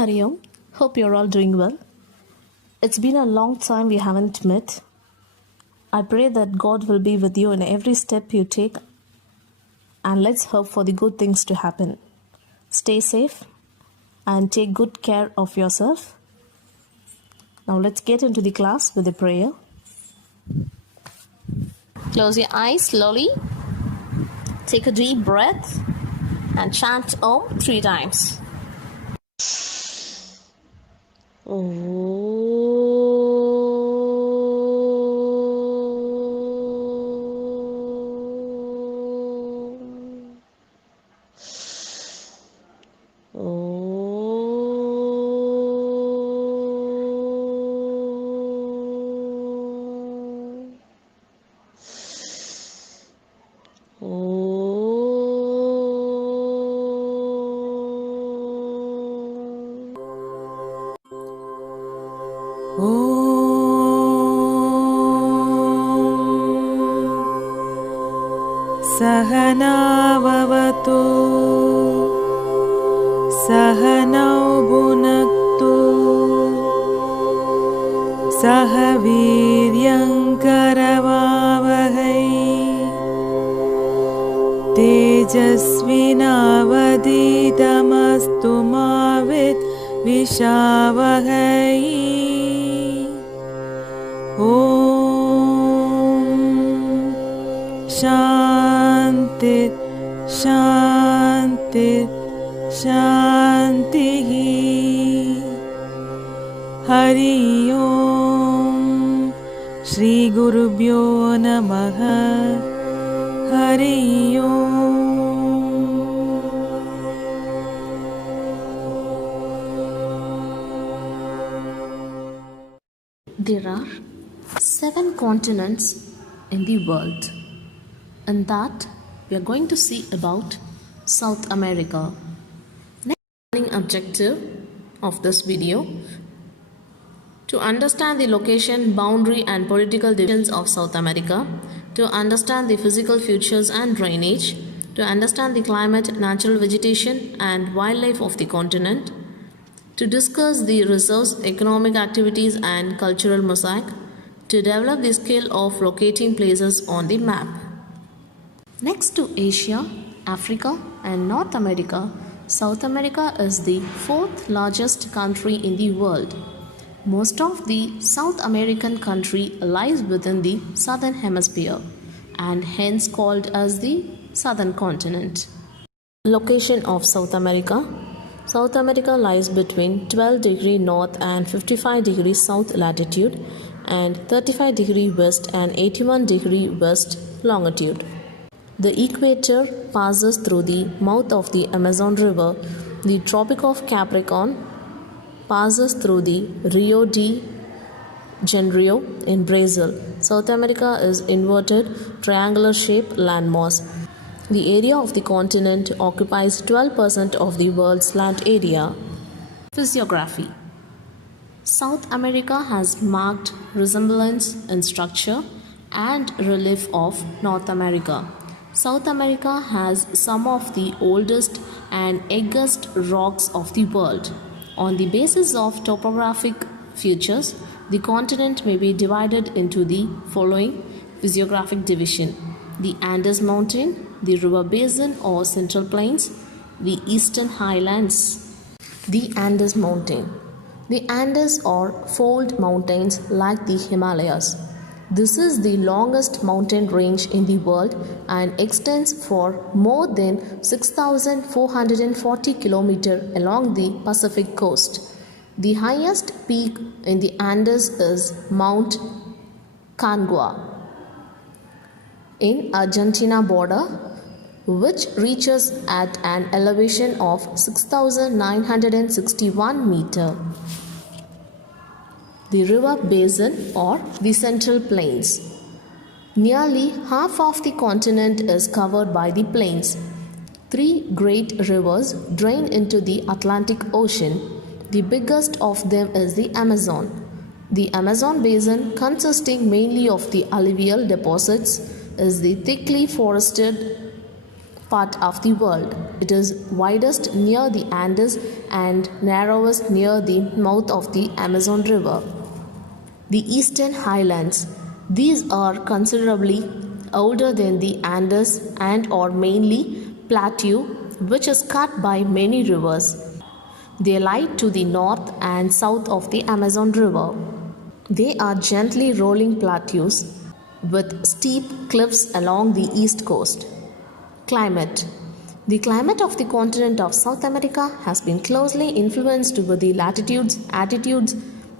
Hariom, hope you're all doing well. It's been a long time we haven't met. I pray that God will be with you in every step you take, and let's hope for the good things to happen. Stay safe and take good care of yourself. Now let's get into the class with a prayer. Close your eyes slowly. Take a deep breath and chant Om 3 times. सहनाववतु सहनौ भुनक्तु सह वीर्यङ्करवावहै तेजस्विनावधीतमस्तु मा विद्विषावहै ॐ शान्ति शान्ति शान्तिः हरि ओम श्रीगुरुभ्यो नमः हरि ओम। There are 7 continents in the world. And that we are going to see about South America. Next learning objective of this video: to understand the location, boundary and political divisions of South America, to understand the physical features and drainage, to understand the climate, natural vegetation and wildlife of the continent, to discuss the reserves, economic activities and cultural mosaic, to develop the skill of locating places on the map. Next to Asia, Africa and North America, South America is the 4th largest country in the world. Most of the South American country lies within the southern hemisphere and hence called as the southern continent. Location of South America. South America lies between 12 degree north and 55 degree south latitude and 35 degree west and 81 degree west longitude. The equator passes through the mouth of the Amazon River. The Tropic of Capricorn passes through the Rio de Janeiro in Brazil. South America is inverted triangular shaped landmass. The area of the continent occupies 12% of the world's land area. Physiography. South America has marked resemblance in structure and relief of North America. South America has some of the oldest and eggest rocks of the world. On the basis of topographic features, the continent may be divided into the following physiographic division: the Andes Mountain, the river basin or central plains, the eastern highlands. The Andes Mountain. The Andes are fold mountains like the Himalayas. This is the longest mountain range in the world and extends for more than 6,440 km along the Pacific coast. The highest peak in the Andes is Mount Cangua in Argentina border, which reaches at an elevation of 6,961 meters. The river basin or the central plains. Nearly half of the continent is covered by the plains. 3 great rivers drain into the Atlantic Ocean. The biggest of them is the Amazon. The Amazon basin, consisting mainly of the alluvial deposits, is the thickly forested part of the world. It is widest near the Andes and narrowest near the mouth of the Amazon River. The Eastern Highlands. These are considerably older than the Andes and are mainly plateau which is cut by many rivers. They lie to the north and south of the Amazon River. They are gently rolling plateaus with steep cliffs along the east coast. Climate. The climate of the continent of South America has been closely influenced by the latitudes, attitudes,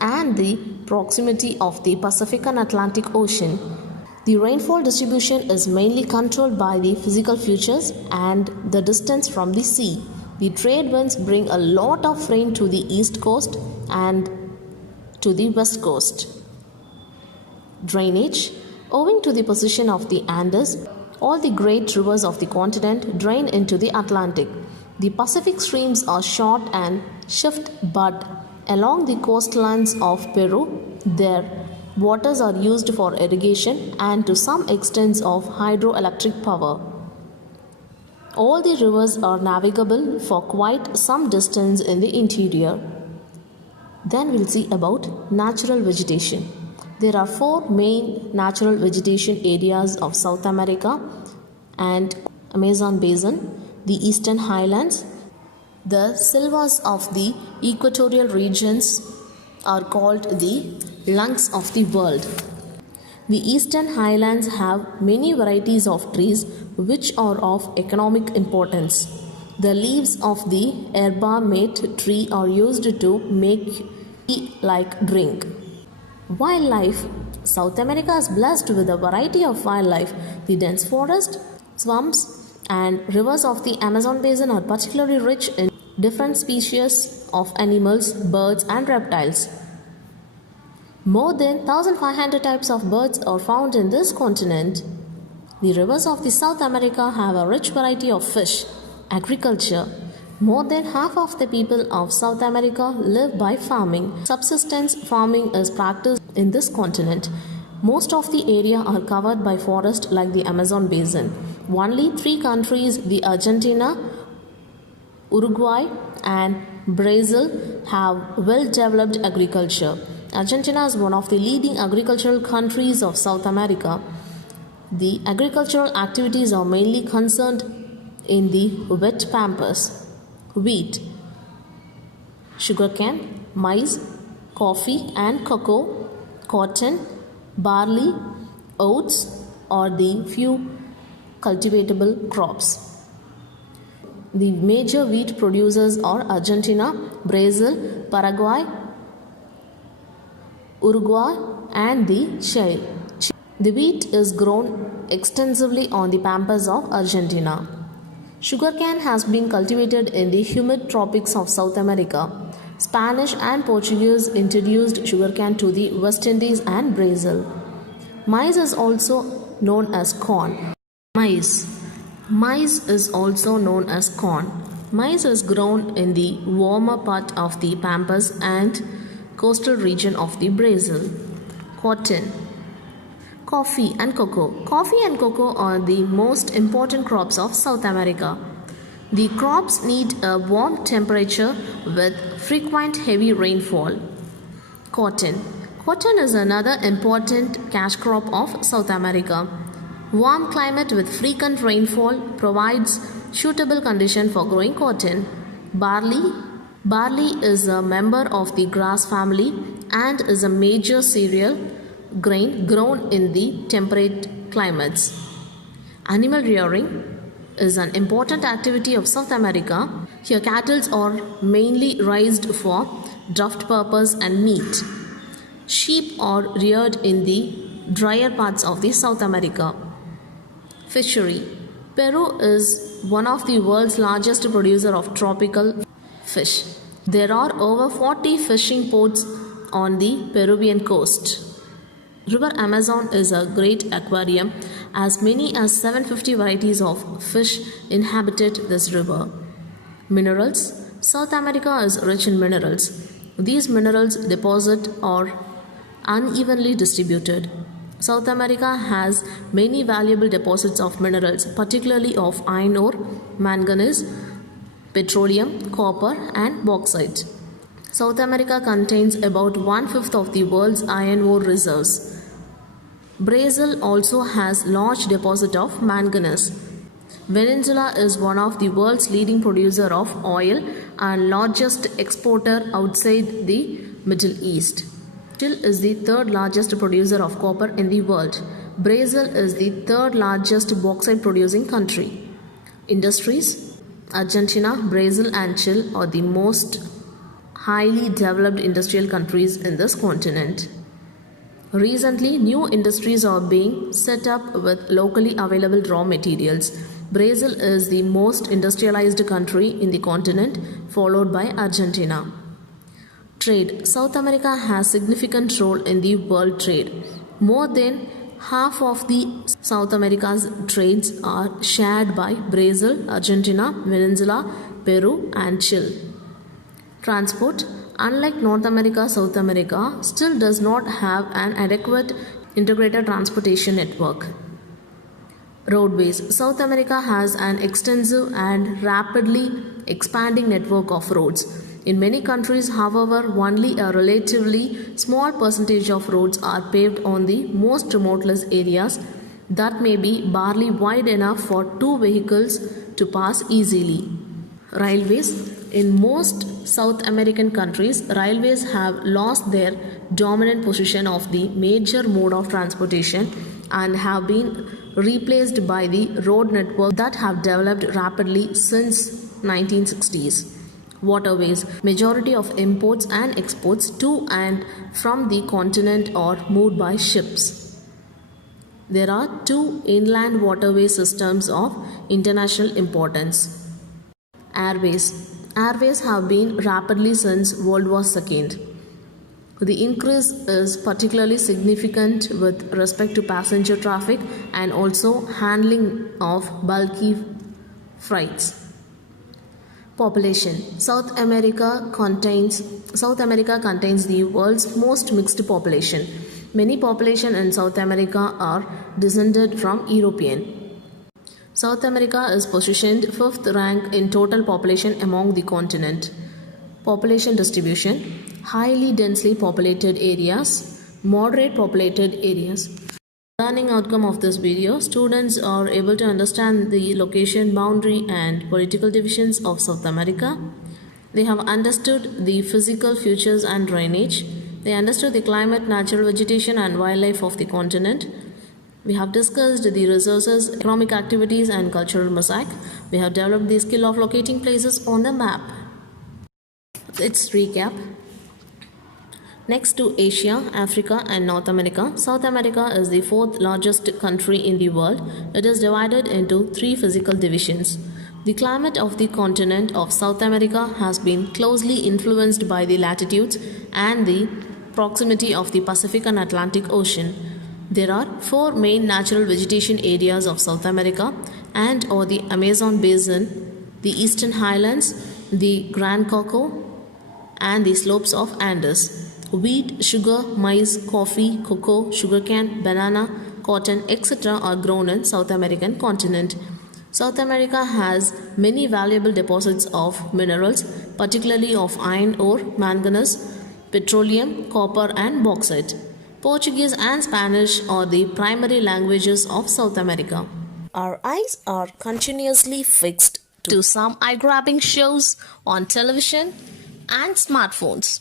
and the proximity of the Pacific and Atlantic Ocean. The rainfall distribution is mainly controlled by the physical features and the distance from the sea. The trade winds bring a lot of rain to the east coast and to the west coast. Drainage. Owing to the position of the Andes, all the great rivers of the continent drain into the Atlantic. The Pacific streams are short and swift, but along the coastlines of Peru, their waters are used for irrigation and to some extent of hydroelectric power. All the rivers are navigable for quite some distance in the interior. Then we'll see about natural vegetation. There are 4 main natural vegetation areas of South America and Amazon Basin, the Eastern Highlands. The selvas of the equatorial regions are called the lungs of the world. The Eastern Highlands have many varieties of trees which are of economic importance. The leaves of the yerba mate tree are used to make tea like drink. Wildlife. South America is blessed with a variety of wildlife. The dense forest, swamps, and rivers of the Amazon basin are particularly rich in different species of animals, birds, and reptiles. More than 1,500 types of birds are found in this continent. The rivers of the South America have a rich variety of fish. Agriculture. More than half of the people of South America live by farming. Subsistence farming is practiced in this continent. Most of the area are covered by forest like the Amazon basin. Only 3 countries, the Argentina, Uruguay, and Brazil, have well-developed agriculture. Argentina is one of the leading agricultural countries of South America. The agricultural activities are mainly concerned in the wet pampas. Wheat, sugarcane, maize, coffee and cocoa, cotton, barley, oats are the few cultivatable crops. The major wheat producers are Argentina, Brazil, Paraguay, Uruguay, and the Chile. The wheat is grown extensively on the pampas of Argentina. Sugarcane has been cultivated in the humid tropics of South America. Spanish and Portuguese introduced sugarcane to the West Indies and Brazil. Maize is also known as corn. Maize is also known as corn. Maize is grown in the warmer part of the pampas and coastal region of the Brazil. Cotton, coffee and cocoa. Coffee and cocoa are the most important crops of South America. The crops need a warm temperature with frequent heavy rainfall. Cotton. Cotton is another important cash crop of South America. Warm climate with frequent rainfall provides suitable condition for growing cotton. Barley. Barley is a member of the grass family and is a major cereal grain grown in the temperate climates. Animal rearing is an important activity of South America. Here cattle are mainly raised for draft purpose and meat. Sheep are reared in the drier parts of the South America. Fishery. Peru is one of the world's largest producer of tropical fish. There are over 40 fishing ports on the Peruvian coast. River Amazon is a great aquarium. As many as 750 varieties of fish inhabited this river. Minerals. South America is rich in minerals. These minerals deposit are unevenly distributed. South America has many valuable deposits of minerals, particularly of iron ore, manganese, petroleum, copper, and bauxite. South America contains about one-fifth of the world's iron ore reserves. Brazil also has large deposit of manganese. Venezuela is one of the world's leading producer of oil and largest exporter outside the Middle East. Brazil is the third largest producer of copper in the world. Brazil is the third largest bauxite producing country. Industries: Argentina, Brazil, and Chile are the most highly developed industrial countries in this continent. Recently, new industries are being set up with locally available raw materials. Brazil is the most industrialized country in the continent, followed by Argentina. Trade: South America has significant role in the world trade. More than half of the South America's trades are shared by Brazil, Argentina, Venezuela, Peru, and Chile. Transport: unlike North America, South America still does not have an adequate integrated transportation network. Roadways: South America has an extensive and rapidly expanding network of roads. In many countries, however, only a relatively small percentage of roads are paved on the most remoteless areas that may be barely wide enough for two vehicles to pass easily. Railways: in most South American countries, railways have lost their dominant position of the major mode of transportation and have been replaced by the road network that have developed rapidly since 1960s. Waterways: majority of imports and exports to and from the continent are moved by ships. There are two inland waterway systems of international importance. Airways: airways have been rapidly since World War II. The increase is particularly significant with respect to passenger traffic and also handling of bulky freights. Population: South America contains the world's most mixed population. Many population in South America are descended from European. South America is positioned 5th rank in total population among the continent. Population distribution: highly densely populated areas, moderate populated areas. Learning outcome of this video: students are able to understand the location, boundary, and political divisions of South America. They have understood the physical features and drainage. They understood the climate, natural vegetation, and wildlife of the continent. We have discussed the resources, economic activities, and cultural mosaic. We have developed the skill of locating places on the map. Let's recap. Next to Asia, Africa, and North America, South America is the 4th largest country in the world. It is divided into 3 physical divisions. The climate of the continent of South America has been closely influenced by the latitudes and the proximity of the Pacific and Atlantic Ocean. There are 4 main natural vegetation areas of South America and are the Amazon Basin, the Eastern Highlands, the Gran Chaco, and the slopes of Andes. Wheat, sugar, maize, coffee, cocoa, sugarcane, banana, cotton, etc. are grown in South American continent. South America has many valuable deposits of minerals, particularly of iron ore, manganese, petroleum, copper, and bauxite. Portuguese and Spanish are the primary languages of South America. Our eyes are continuously fixed to some eye-grabbing shows on television and smartphones.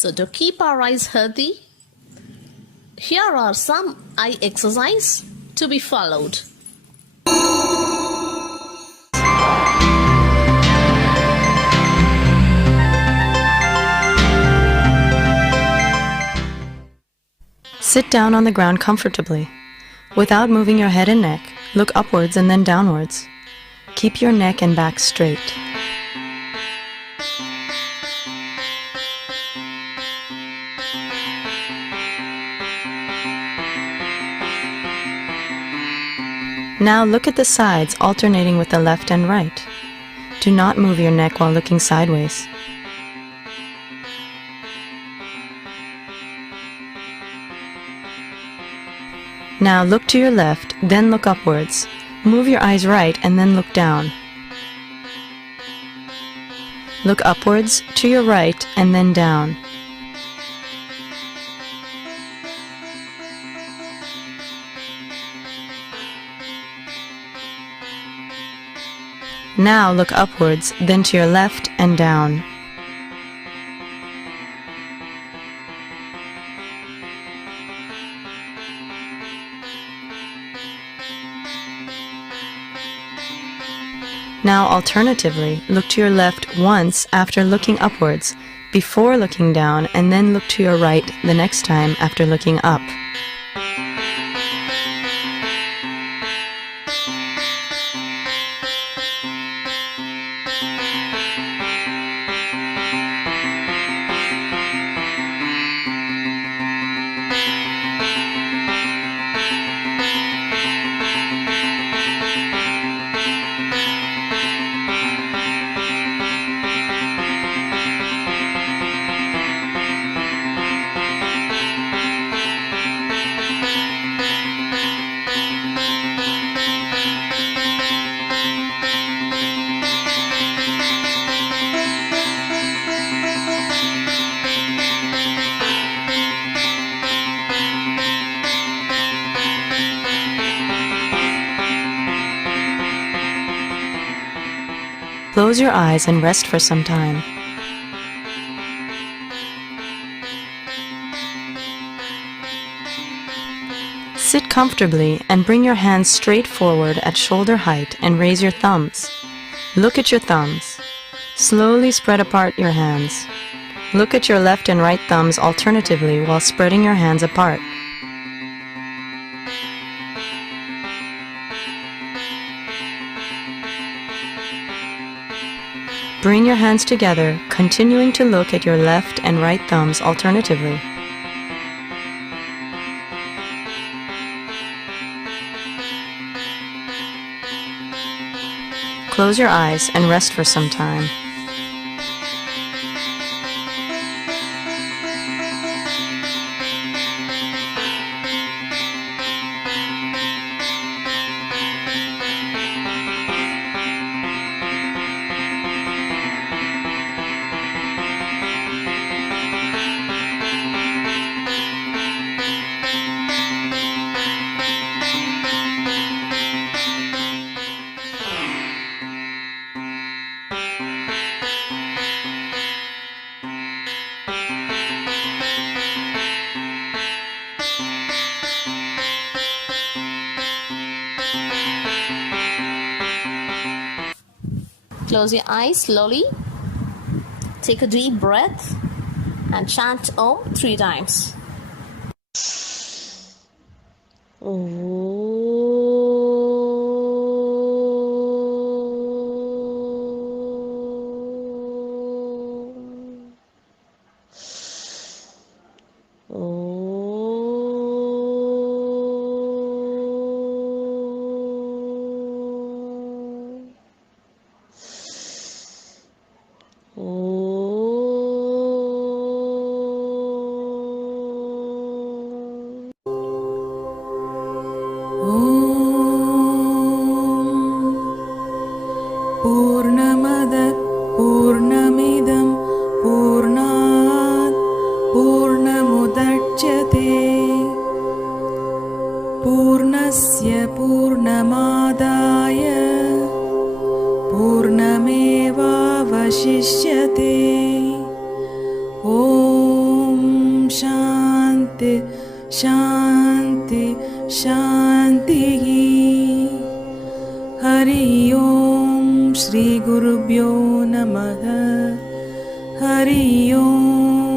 So to keep our eyes healthy, here are some eye exercises to be followed. Sit down on the ground comfortably. Without moving your head and neck, look upwards and then downwards. Keep your neck and back straight. Now look at the sides, alternating with the left and right. Do not move your neck while looking sideways. Now look to your left, then look upwards. Move your eyes right and then look down. Look upwards, to your right, and then down. Now look upwards, then to your left and down. Now alternatively, look to your left once after looking upwards, before looking down, and then look to your right the next time after looking up. Close your eyes and rest for some time. Sit comfortably and bring your hands straight forward at shoulder height and raise your thumbs. Look at your thumbs. Slowly spread apart your hands. Look at your left and right thumbs alternatively while spreading your hands apart. Bring your hands together, continuing to look at your left and right thumbs alternatively. Close your eyes and rest for some time. Close your eyes slowly. Take a deep breath and chant Om 3 times. पूर्णमदः पूर्णमिदं पूर्णात् पूर्णमुदच्यते पूर्णस्य पूर्णमादाय पूर्णमेवावशिष्यते ॐ शान्ति शान्ति शान्तिः हरि ओम श्री गुरुभ्यो नमः हरि ओम।